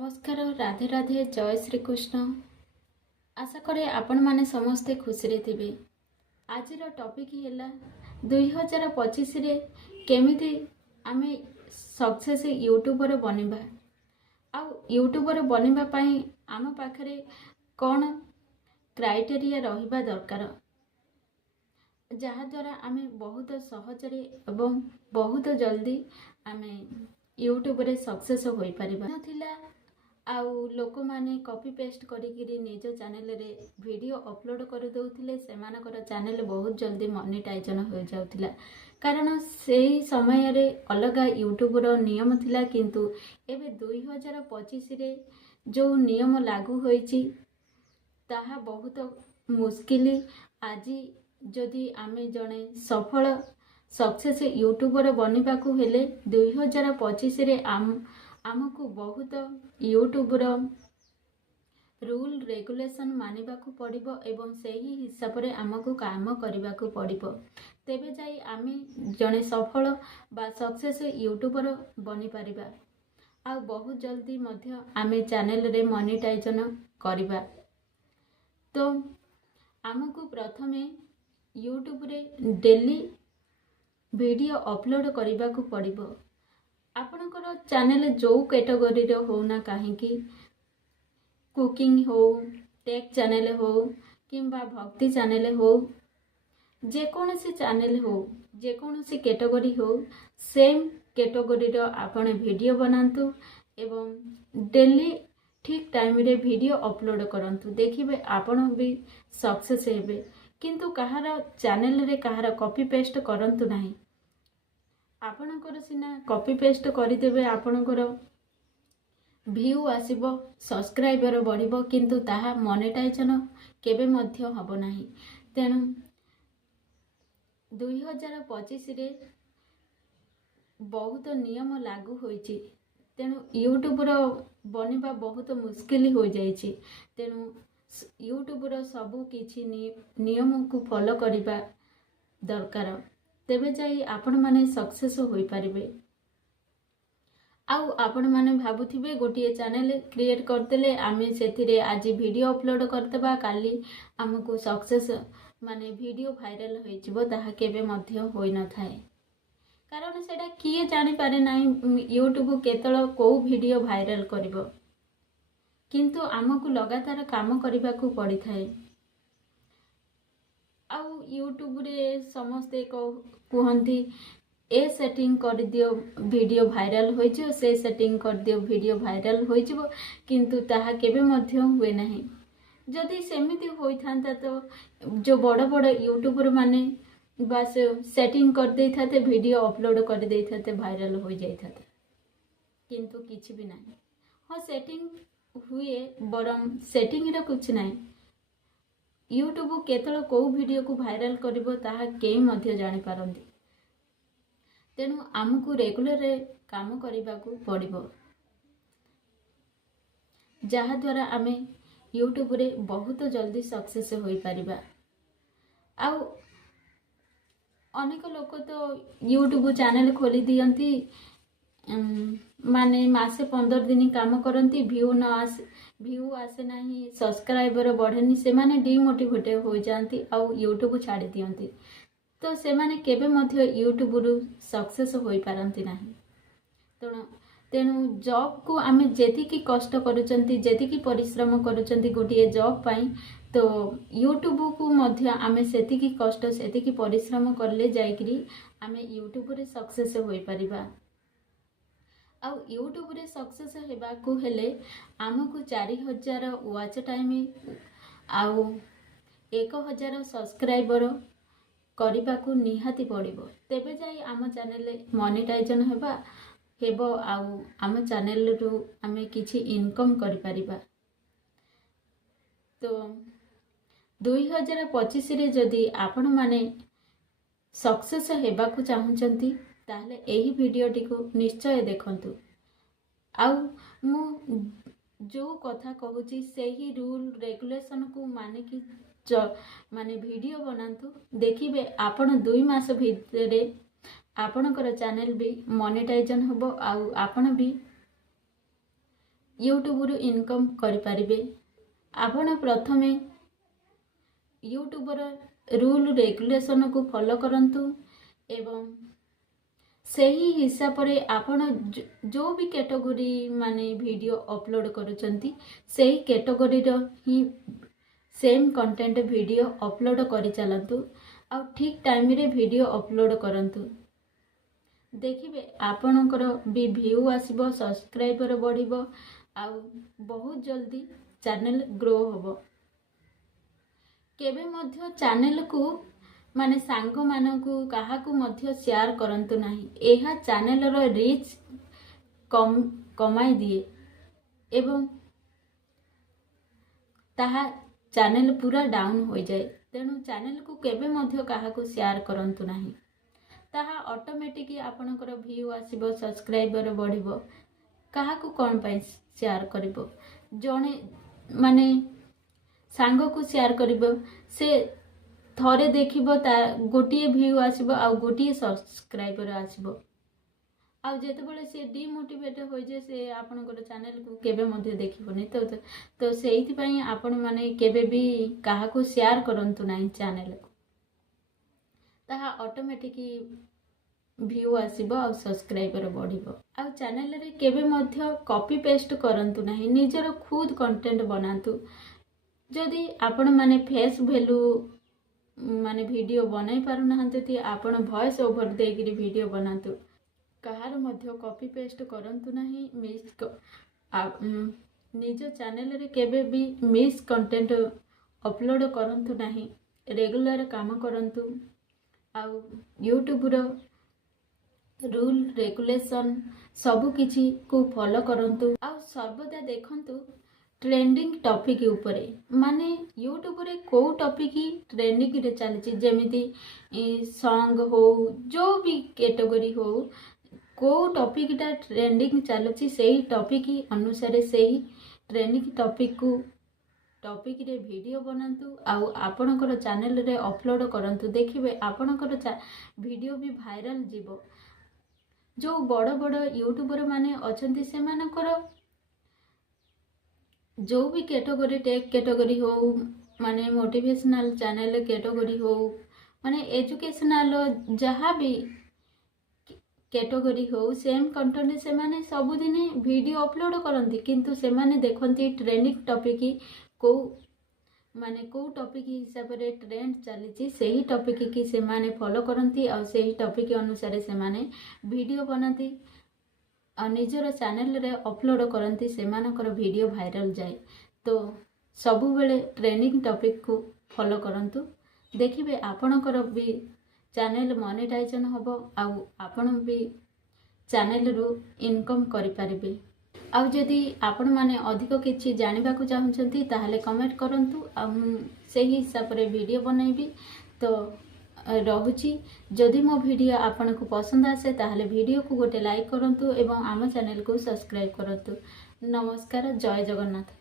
नमस्कार राधे राधे जय श्री कृष्ण। आशा करे आपण माने समस्ते खुशी रे थिबे। आज टॉपिक है 2025 रे केमिति आमे सक्सेस यूट्यूबर बनिबा आ यूट्यूबर बनिबा पई आम पाखरे कौन क्राइटेरिया रहिबा दरकार जहा द्वारा आमे बहुत सहजरे एवं बहुत जल्दी आमे यूट्यूब रे सक्सेस होई परिबा नथिला। आउ लोक माने कॉपी पेस्ट करिकिरी निज चैनल रे वीडियो अपलोड कर दउथिले सेमानकर चैनल बहुत जल्दी मोनेटाइजन हो जाउथिला कारण सेही समय रे अलगा यूट्यूब रो नियम थिला किंतु एबे 2025 रे जो नियम लागू होईची ताहा बहुत मुश्किल। आज जदि आमे जने सफल सक्सेस यूट्यूबर बनिबाकू हेले 2025 रे आमको बहुत यूट्यूब रो रूल रेगुलेशन मानिबाकू पड़िबो एवं सही हिसाब रे आमको काम करिबाकू पड़िबो तेबे जाई आमे जने सफल बा सक्सेस यूट्यूबर बनि परिबा आ बहुत जल्दी मध्य आमे चैनल रे मोनेटाइजन करिबा। तो आमको प्रथमे यूट्यूब रे डेली वीडियो अपलोड करिबाकू पड़िबो। आपणकर चैनल जो कैटेगरी रो हो ना कहीं कुकिंग हो टेक चैनल हो किंबा भक्ति चैनल हो जेकोसी चैनल हो जेकोसी कैटेगरी हो सेम कैटेगरी रो आपण वीडियो बनातु एवं डेली ठीक टाइम रे वीडियो अपलोड करंतु देखिबे आपण भी सक्सेस हेबे किंतु कहार चैनल रे कहार कॉपी पेस्ट करंतु नाही। आपणकर सिना कॉपी पेस्ट करदेवे आपणकर व्यू आसीबो सब्सक्राइबर बढ़िबो किंतु ताहा मोनेटाइजन केबे मध्य हबो नाही। तेनु 2025 रे बहुत नियम लागू होईची तेनु यूट्यूब रो बनिबा बहुत मुश्किल हो जाईची। तेनु यूट्यूब रो सब किछि नियम को फॉलो करिबा दरकार तेबे जाई आपण माने सक्सेस होई परिबे। आउ आपण माने भाबुथिबे गोटिए चैनल क्रिएट करदेले आमे सेथिरे आज वीडियो अपलोड करदेबा काली हमको सक्सेस माने वीडियो वायरल होइजिबो ताहा केबे मध्य होई न थाए कारण सेटा किए जानि पारे नाही यूट्यूब केतळ को वीडियो वायरल करिवो किंतु हमको लगातार काम करिबाकू पड़ी थाए। आउ यूट्यूब रे समस्ते कहती ए सेटिंग कर दियो वीडियो वायरल हो जो से सेटिंग कर दियो वीडियो वायरल हो जो किंतु ताहा केबे मध्य हुए नहीं। जदि सेमिति होई थांता तो जो बड़ बड़ यूट्यूबर माने बस सेटिंग कर दे थाते वीडियो अपलोड कर दे थाते वायरल हो जाई थाते किंतु किछि भी नहीं। हाँ सेटिंग हुए बरम सेटिंग रे कुछ नहीं। यूट्यूब केतल को वीडियो को वायरल करिवो ताहा केई मध्य जानि पारंती तेनु आमको रेगुलर काम करिबाकू पड़िबो जहा द्वारा आमे यूट्यूब रे बहुत जल्दी सक्सेस होई परिबा। आउ अनेक लोक तो यूट्यूब चैनल खोली दियंती माने मासे 15 दिन काम करती व्यू आसे नहीं सब्सक्राइबर बढ़ेनी से माने डिमोटिवेट हो जाती आउ यूट्यूब छाड़ी दियंती तो से माने केबे मध्य यूट्यूब रु सक्सेस होई पारंती नाही। तेणु जॉब को आमे जेतिकी कष्ट करूचंती जेतिकी परिश्रम करूचंती गोटिए जॉब पाई तो यूट्यूब को मध्य आमे सेतिकी कष्ट सेतिकी परिश्रम करले जाइकरी आमे यूट्यूब रे सक्सेस होई परिबा। आउ यूट्यूब रे सक्सेस हेबा को हेले आमको 4000 वॉच टाइम आउ 1000 सब्सक्राइबर करने को निहाती पड़िबो तेबे जाई आम चैनल मोनेटाइजन हेबो आउ आम चैनल रु आमे किछि इनकम करि परिबा। तो 2025 रे जदि आपण माने सक्सेस हेबा को चाहुचंती ताहले एही वीडियोटी को निश्चय देखंतु। आउ मु जो कथा कहूची सेही रूल रेगुलेशन को माने कि माने वीडियो बनातु देखिबे आपण 2 मास भितरे आपणकर चैनल भी मोनेटाइजन होबो आउ आपण भी यूट्यूब इनकम करें। आपण प्रथमे यूट्यूबर रूल रेगुलेशन को फॉलो करंतु एवं सही हिसाब रे आपण जो भी कैटेगरी माने वीडियो अपलोड करूचंती सही कैटेगरी रो ही सेम कंटेंट वीडियो अपलोड करि चलंतु आ ठीक टाइम रे वीडियो अपलोड करंतु। देखिबे आपणकर भी व्यू आसीबो, सब्सक्राइबर बढ़िबो आ बहुत जल्दी चैनल ग्रो होबो। केबे मध्य चैनल को माने सांग मानकु काहाकू मध्य शेयर करंतु नाही। एहा चैनल रो रीच कमाई दिए एवं ताहा चैनल पूरा डाउन हो जाए। तेणु चैनल को केबे मध्य काहाकू शेयर करंतु नाही। ताहा ऑटोमेटिक आपणकर व्यू आसीबो, सब्सक्राइबर बढ़िबो। काहाकू कोन पई शेयर करिवो? जणे माने सांग को शेयर करिवो, से थरे देखिबो ता गोटिए व्यू आसीबो आ गोटिए सब्सक्राइबर आसीबो। आ जेतेबेले से डिमोटिवेट हो जे से आपणकर चैनल को केबे मध्य देखिबोनी। तो सेहिति पई आपण माने केबे भी काहाकू शेयर करंतु नाही चैनल को। ताहा ऑटोमेटिक व्यू आसीबो आ सब्सक्राइबर बढ़िबो। आ चैनल रे केबे मध्य कॉपी पेस्ट करंतु नाही, निजर खुद कंटेंट बनातु। जदि आपण माने फेस वैल्यू माने वीडियो बनाई पारु नहंते आपण वॉइस ओवर देगिरी वीडियो बनातु। कहार मध्य कॉपी पेस्ट करंतु नाही। निज चैनल रे केबे भी मिस कंटेंट अपलोड करंतु नाही। रेगुलर काम करंतु आ यूट्यूब रो रूल रेगुलेशन सबु किछि को फॉलो करंतु। आ सर्वदा देखंतु ट्रेंडिंग टॉपिक उपरे, माने यूट्यूब रे को टॉपिक ट्रेंडिंग रे चलछि, जेमिति सॉन्ग हो, जो भी कैटेगरी हो, को टॉपिक टा ट्रेंडिंग चलछि सेही टॉपिक अनुसार सेही ट्रेंडिंग टॉपिक रे वीडियो बनातु आ आपणकर चैनल रे अपलोड करंतु। देखिबे आपणकर वीडियो भी वायरल जीवो। जो बड़ बड़ यूट्यूबर माने अछंती से मानकर जो भी कैटेगरी टेक कैटेगरी हो, माने मोटिवेशनल चैनल कैटेगरी हो, माने एजुकेशनल जहाँ भी कैटेगरी हो, सेम कंटेंट से माने सबुदिन वीडियो अपलोड करंती। किंतु से माने देखंती ट्रेंडिंग टॉपिक को माने को टॉपिक हिसाब रे ट्रेंड चली सही टॉपिक की से माने फॉलो करंती और सही टॉपिक अनुसार से माने वीडियो बनाती और निजर चैनल रे अपलोड करंती। से मानकर वीडियो वायरल जाए। तो सबु बेले ट्रेंडिंग टॉपिक को फॉलो करंतु। देखिबे आपणकर भी चैनल मोनेटाइजेशन होबो आ आपण भी चैनल रु इनकम करि परिबे। आ जदि आपण माने अधिक किछि जानिबा को चाहउछंती ताहाले कमेंट करंतु आ सही हिसाब रे वीडियो बनाइबी। तो रहुची जदि मो वीडियो आपन को पसंद आसे ताहाले वीडियो को गोटे लाइक करंतु एवं आम चैनल को सब्सक्राइब करंतु। नमस्कार, जय जगन्नाथ।